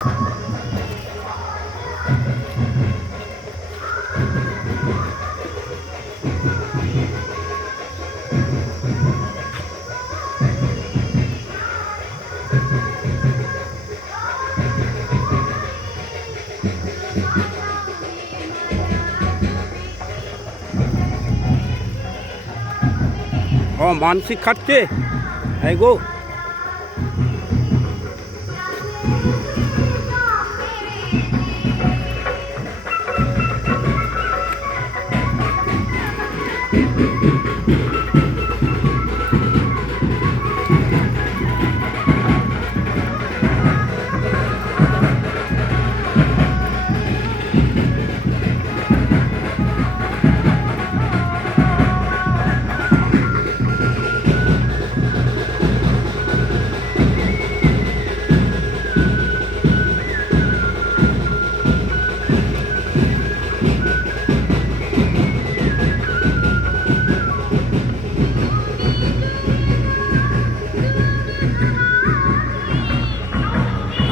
ও মানসিক খাচ্ছে এই গো।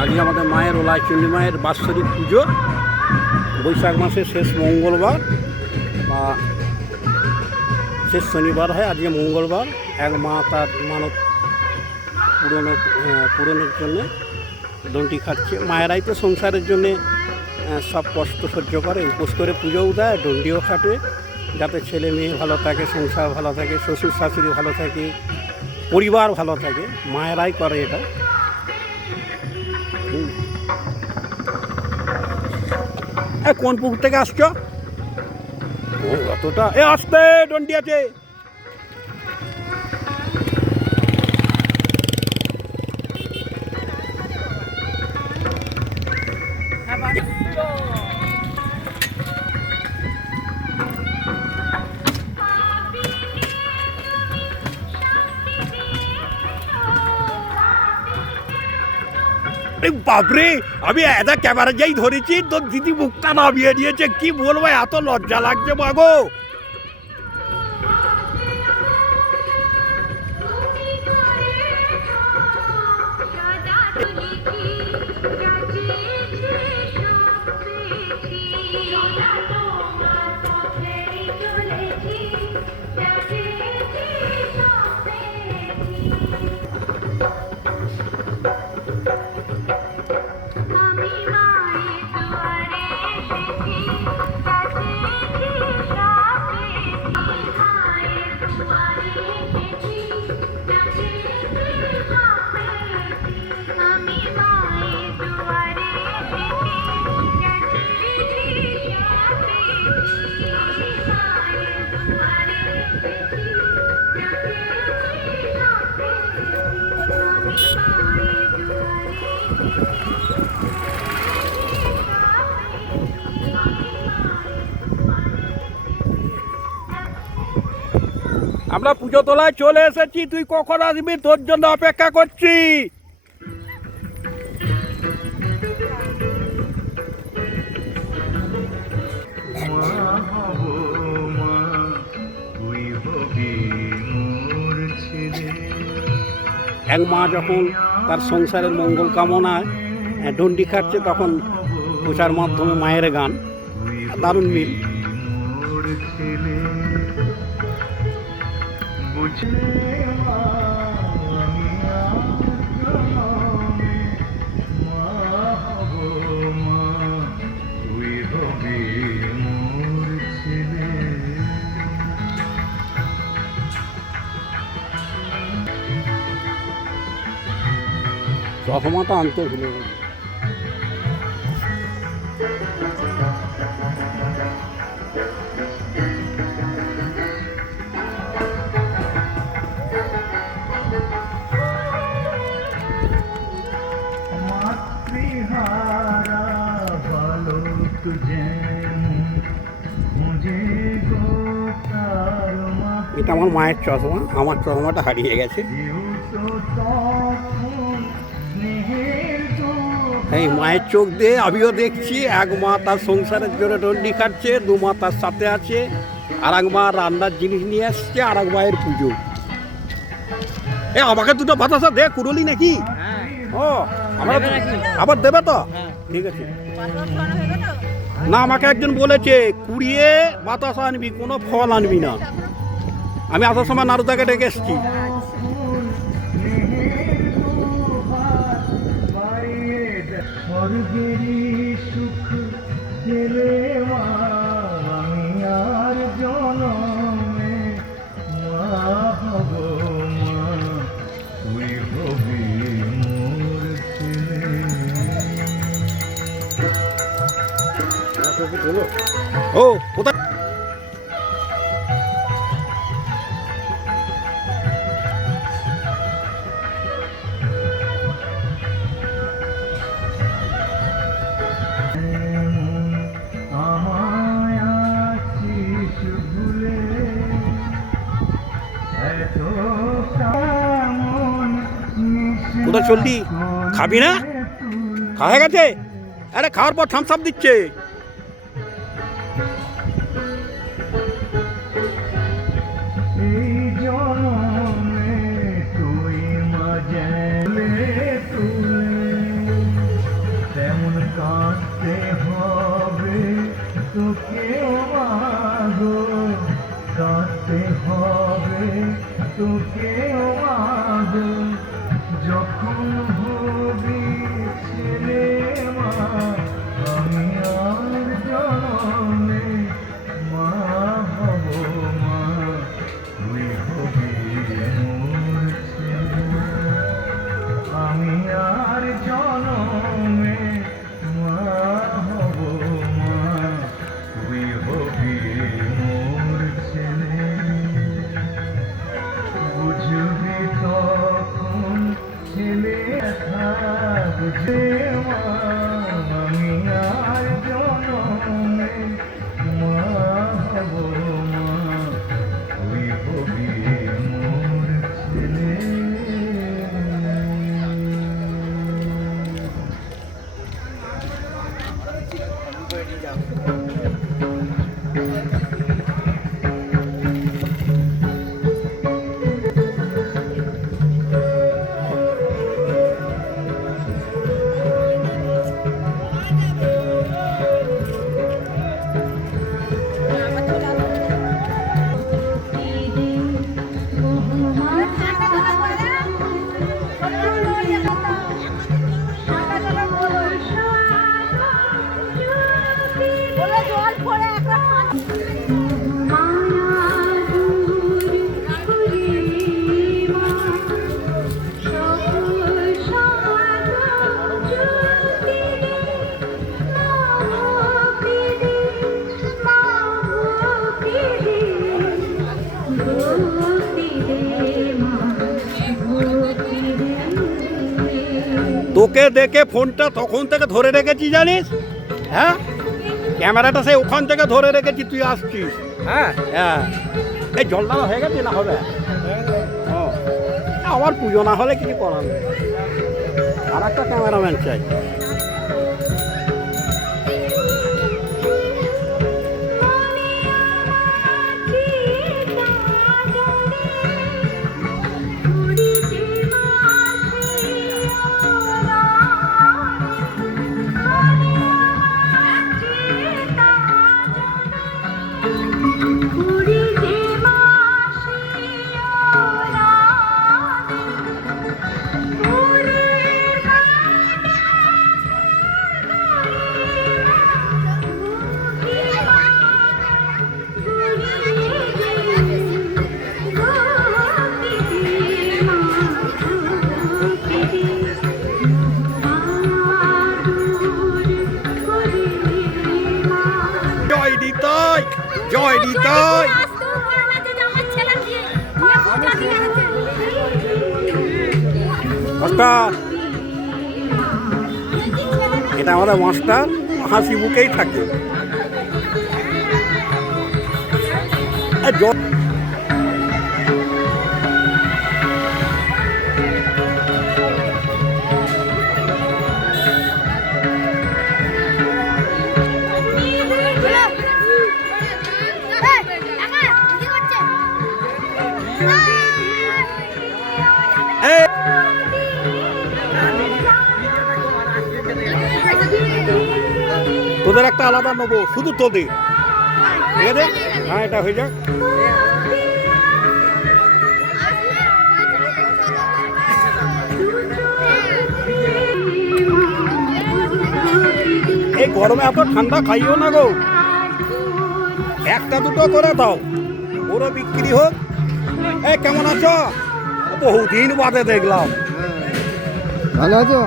আজকে আমাদের মায়ের ওলাইচণ্ডী মায়ের বাৎসরিক পুজো, বৈশাখ মাসের শেষ মঙ্গলবার বা শেষ শনিবার হয়। আজকে মঙ্গলবার। এক মা তার মানত পূরণের জন্যে দণ্ডি খাচ্ছে। মায়েরাই তো সংসারের জন্যে সব কষ্ট সহ্য করে, উপোস করে পুজোও দেয়, দণ্ডিও খাটে, যাতে ছেলে মেয়ে ভালো থাকে, সংসার ভালো থাকে, শ্বশুর শাশুড়ি ভালো থাকে, পরিবার ভালো থাকে। মায়েরাই করে এটা। কোন পুকুর থেকে আসছো? ও অতটা আসতে দণ্ডি আছে। বাপরে, আমি এটা ক্যামেরা যাই ধরেছি, তোর দিদি মুখটা নামিয়ে দিয়েছে। কি বলবো, এত লজ্জা লাগছে মাগো। আমরা পুজো তোলায় চলে এসেছি। তুই কখন আসবি? তোর জন্য অপেক্ষা করছি। এক মা যখন তার সংসারের মঙ্গল কামনায় দণ্ডি খাটছে, তখন পূজার মাধ্যমে মায়ের গান, দারুণ মিল। চশমাটা আনতে ভুলে গেছি। এটা আমার মায়ের চশমা, আমার চশমাটা হারিয়ে গেছে। এই মায়ের চোখ দিয়ে আমিও দেখছি। এক মা তার সংসারের জন্য দণ্ডি খাটছে, দু মা তার সাথে আছে, আর এক মা রান্নার জিনিস নিয়ে আসছে, আর এক মায়ের পুজো। আমাকে দুটো বাতাসা দে, কুড়লি নাকি? ও আমরা আবার দেবে তো? ঠিক আছে। না, আমাকে একজন বলেছে কুড়িয়ে বাতাসা আনবি, কোনো ফল আনবি না। আমি আসার সময় নারদাকে ডেকে এসছি। ও কোথায়? কোথায় চললি? খাবি না? খাওয়া গেছে? আরে খাওয়ার পর থামস আপ দিচ্ছে। যখন হবি ছেলে মা আমি আর জনমে মা হব মা তুই হবি মোর ছেলে আমি আর জনমে মা হব মা তুই হবি মোর ছেলে বুঝবি তখন ছেলে বুঝে আমি আর জনমে মা হব মা তুই হবি মোর ছেলে তোকে দেখে ফোনটা তখন থেকে ধরে রেখেছি জানিস? হ্যাঁ, ক্যামেরাটা সেই ওখান থেকে ধরে রেখেছি, তুই আসছিস। হ্যাঁ হ্যাঁ, এই জলটা হয়ে গেছে না হবে? ও, আমার পুজো না হলে কিছু করার নেই। আর একটা ক্যামেরাম্যান চাই। জয় নিতাই। মাস্টার, এটা আমাদের মাস্টার, হাসি মুখেই থাকে। তোদের একটা আলাদা নেবো শুধু তোদের, ঠিক আছে? হ্যাঁ, এটা হয়ে যাক। এই গরমে এত ঠান্ডা খাইও না গো, একটা দুটো করে দাও, ওরও বিক্রি হোক। এই কেমন আছো? বহুদিন বাদে দেখলাম। ভালো আছো?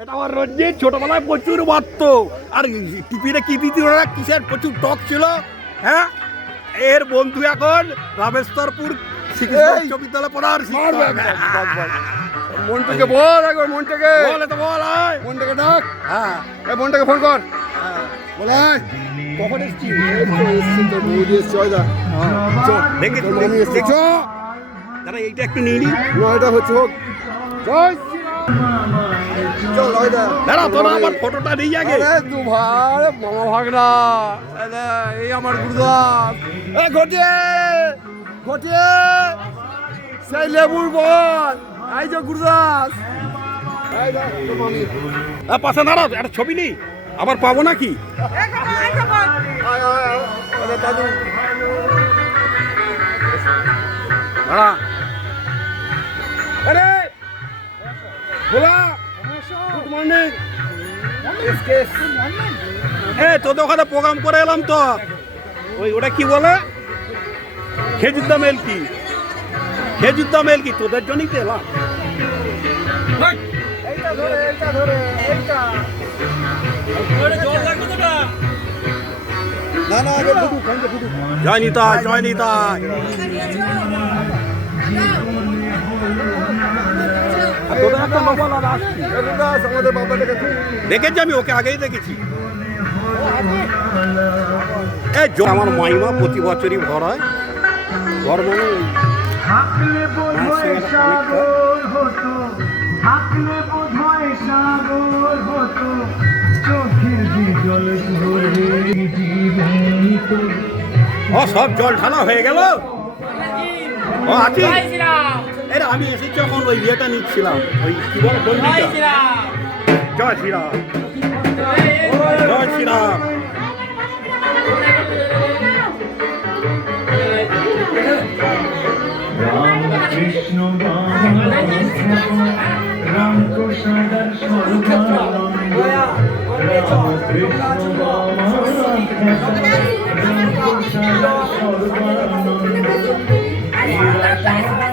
এটা আমার রঞ্জিত ছোটবেলায় প্রচুর মারত, আর টিপিতে কি দিতে কিসের প্রচুর টক ছিল। হ্যাঁ, এর বন্ধু এখন রামেশ্বরপুর বিশ্ববিদ্যালয়ে পড়ার মনটাকে বল একবার, মনটাকে বলে তো বল, আয় মনটাকে ডাক। হ্যাঁ, এই মনটাকে ফোন কর, বলাই কখন এসছি? তোর বৌদি এসছে, ওই দা দেখে তোর মামি এসছে। দেখছো দাদা, এইটা একটু নিয়ে নি। নয়টা হচ্ছে হোক, জয় চল ওই দা। দাঁড়া, তোরা আমার ফটোটা নিয়ে আগে। আরে তু ভাই মামা ভাগনা, এই আমার গুরুদাস। এই ঘটিয়ে ঘটিয়ে সেই লেবুর বল, এই যে গুরুদাস। এই দা তোর মামি। পাশে দাঁড়া, একটা ছবি নেই, আবার পাবো নাকি? আয় আয় আয়, আরে দাদু দাঁড়া, আরে ভোলা, গুড মর্নিং। তোদের ওখানে প্রোগ্রাম করে এলাম তো, ওটা কি বলে, খেজুর দাম এলকি, খেজুর দাম এলকি, তোদের জন্যই তো এলাম। এইটা ধরে এইটা ধরে এইটা না না আগে ফুটু খাইতে ফুটু। জয় নিতাই, জয় নিতাই। তোদের একটা নবল আর আসছি। গুরুদাস আমাদের বাবাটাকে খুব দেখেছি আমি, ওকে আগেই দেখেছি। আমার মাইমা প্রতি বছরই ঘর হয়, ঘর মানে ওই থাকলে বোধহয় সাগর হতো, থাকলে বোধহয় সাগর হতো, চোখের জল ধরে জীবন্ত। সব জল ঢালা হয়ে গেল। আছি, এরা আমি এসেছি যখন ওই ইয়েটা নিচ্ছিলাম, ওই কি বলে দণ্ডিটা। জয় শ্রীরাম, জয় শ্রীরাম। রামকৃষ্ণ রামকৃষ্ণ সর্বানন্দ, রামকৃষ্ণ সর্বানন্দ।